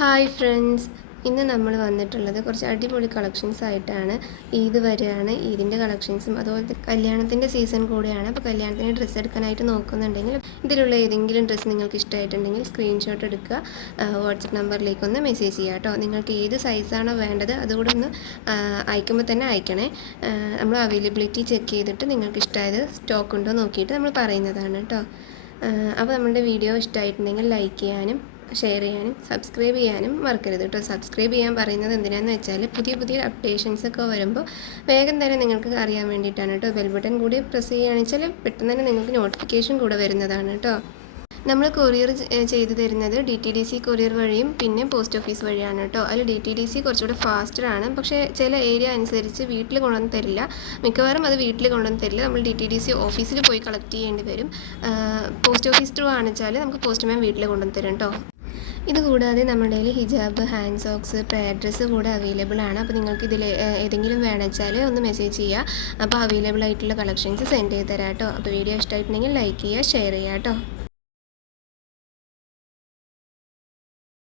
Hi friends ഇന്ന് നമ്മൾ വന്നിട്ടുള്ളത് കുറച്ച് അടിപൊളി കളക്ഷൻസ് ആയിട്ടാണ്. ഈദ് വരികയാണ് ഈദിന്റെ കളക്ഷൻസും അതുപോലെ കല്യാണത്തിന്റെ സീസൺ കൂടെയാണ്. അപ്പോൾ കല്യാണത്തിന് ഡ്രസ്സ് എടുക്കാനായിട്ട് നോക്കുന്നുണ്ടെങ്കിൽ ഇതിലുള്ള ഏതെങ്കിലും ഡ്രസ്സ് നിങ്ങൾക്ക് ഇഷ്ടമായിട്ടുണ്ടെങ്കിൽ സ്ക്രീൻഷോട്ട് എടുക്കുക. വാട്സപ്പ് നമ്പറിലേക്ക് ഒന്ന് മെസ്സേജ് ചെയ്യുക കേട്ടോ. നിങ്ങൾക്ക് ഏത് സൈസാണോ വേണ്ടത് അതുകൂടെ ഒന്ന് അയക്കുമ്പോൾ തന്നെ അയക്കണേ. നമ്മൾ അവൈലബിലിറ്റി ചെക്ക് ചെയ്തിട്ട് നിങ്ങൾക്ക് ഇഷ്ടമായത് സ്റ്റോക്ക് ഉണ്ടോ നോക്കിയിട്ട് നമ്മൾ പറയുന്നതാണ് കേട്ടോ. അപ്പോൾ നമ്മളുടെ വീഡിയോ ഇഷ്ടമായിട്ടുണ്ടെങ്കിൽ ലൈക്ക് ചെയ്യാനും ഷെയർ ചെയ്യാനും സബ്സ്ക്രൈബ് ചെയ്യാനും മറക്കരുത് കേട്ടോ. സബ്സ്ക്രൈബ് ചെയ്യാൻ പറയുന്നത് എന്തിനാണെന്ന് വെച്ചാൽ പുതിയ പുതിയ അപ്ഡേഷൻസ് ഒക്കെ വരുമ്പോൾ വേഗം തന്നെ നിങ്ങൾക്ക് അറിയാൻ വേണ്ടിയിട്ടാണ് കേട്ടോ. ബെൽ ബട്ടൺ കൂടി പ്രസ് ചെയ്യുകയാണെന്ന് വെച്ചാൽ പെട്ടെന്ന് തന്നെ നിങ്ങൾക്ക് നോട്ടിഫിക്കേഷൻ കൂടെ വരുന്നതാണ് കേട്ടോ. നമ്മൾ കൊറിയർ ചെയ്തു തരുന്നത് D T D C courier വഴിയും പിന്നെ പോസ്റ്റ് ഓഫീസ് വഴിയാണ് കേട്ടോ. അതിൽ ഡി ടി ഡി സി കുറച്ചുകൂടെ ഫാസ്റ്റർ ആണ്. പക്ഷേ ചില ഏരിയ അനുസരിച്ച് വീട്ടിൽ കൊണ്ടുവന്ന് തരില്ല. മിക്കവാറും അത് വീട്ടിൽ കൊണ്ടുവന്ന് തരില്ല. നമ്മൾ ഡി ടി ഡി സി ഓഫീസിൽ പോയി കളക്ട് ചെയ്യേണ്ടി വരും. പോസ്റ്റ് ഓഫീസ് ത്രൂ ആണെച്ചാൽ നമുക്ക് പോസ്റ്റ്മാൻ വീട്ടിൽ കൊണ്ടുവന്ന് തരും കേട്ടോ. ഇത് കൂടാതെ നമ്മുടെ കയ്യിൽ ഹിജാബ് ഹാൻഡ് സോക്സ് പ്രയർ ഡ്രസ്സ് കൂടെ അവൈലബിൾ ആണ്. അപ്പോൾ നിങ്ങൾക്ക് ഇതിൽ ഏതെങ്കിലും വേണമെച്ചാൽ ഒന്ന് മെസ്സേജ് ചെയ്യുക അപ്പോൾ അവൈലബിൾ ആയിട്ടുള്ള കളക്ഷൻസ് സെൻഡ് ചെയ്ത് തരാം കേട്ടോ അപ്പോൾ വീഡിയോ ഇഷ്ടമായിട്ടുണ്ടെങ്കിൽ ലൈക്ക് ചെയ്യുക ഷെയർ ചെയ്യുക കേട്ടോ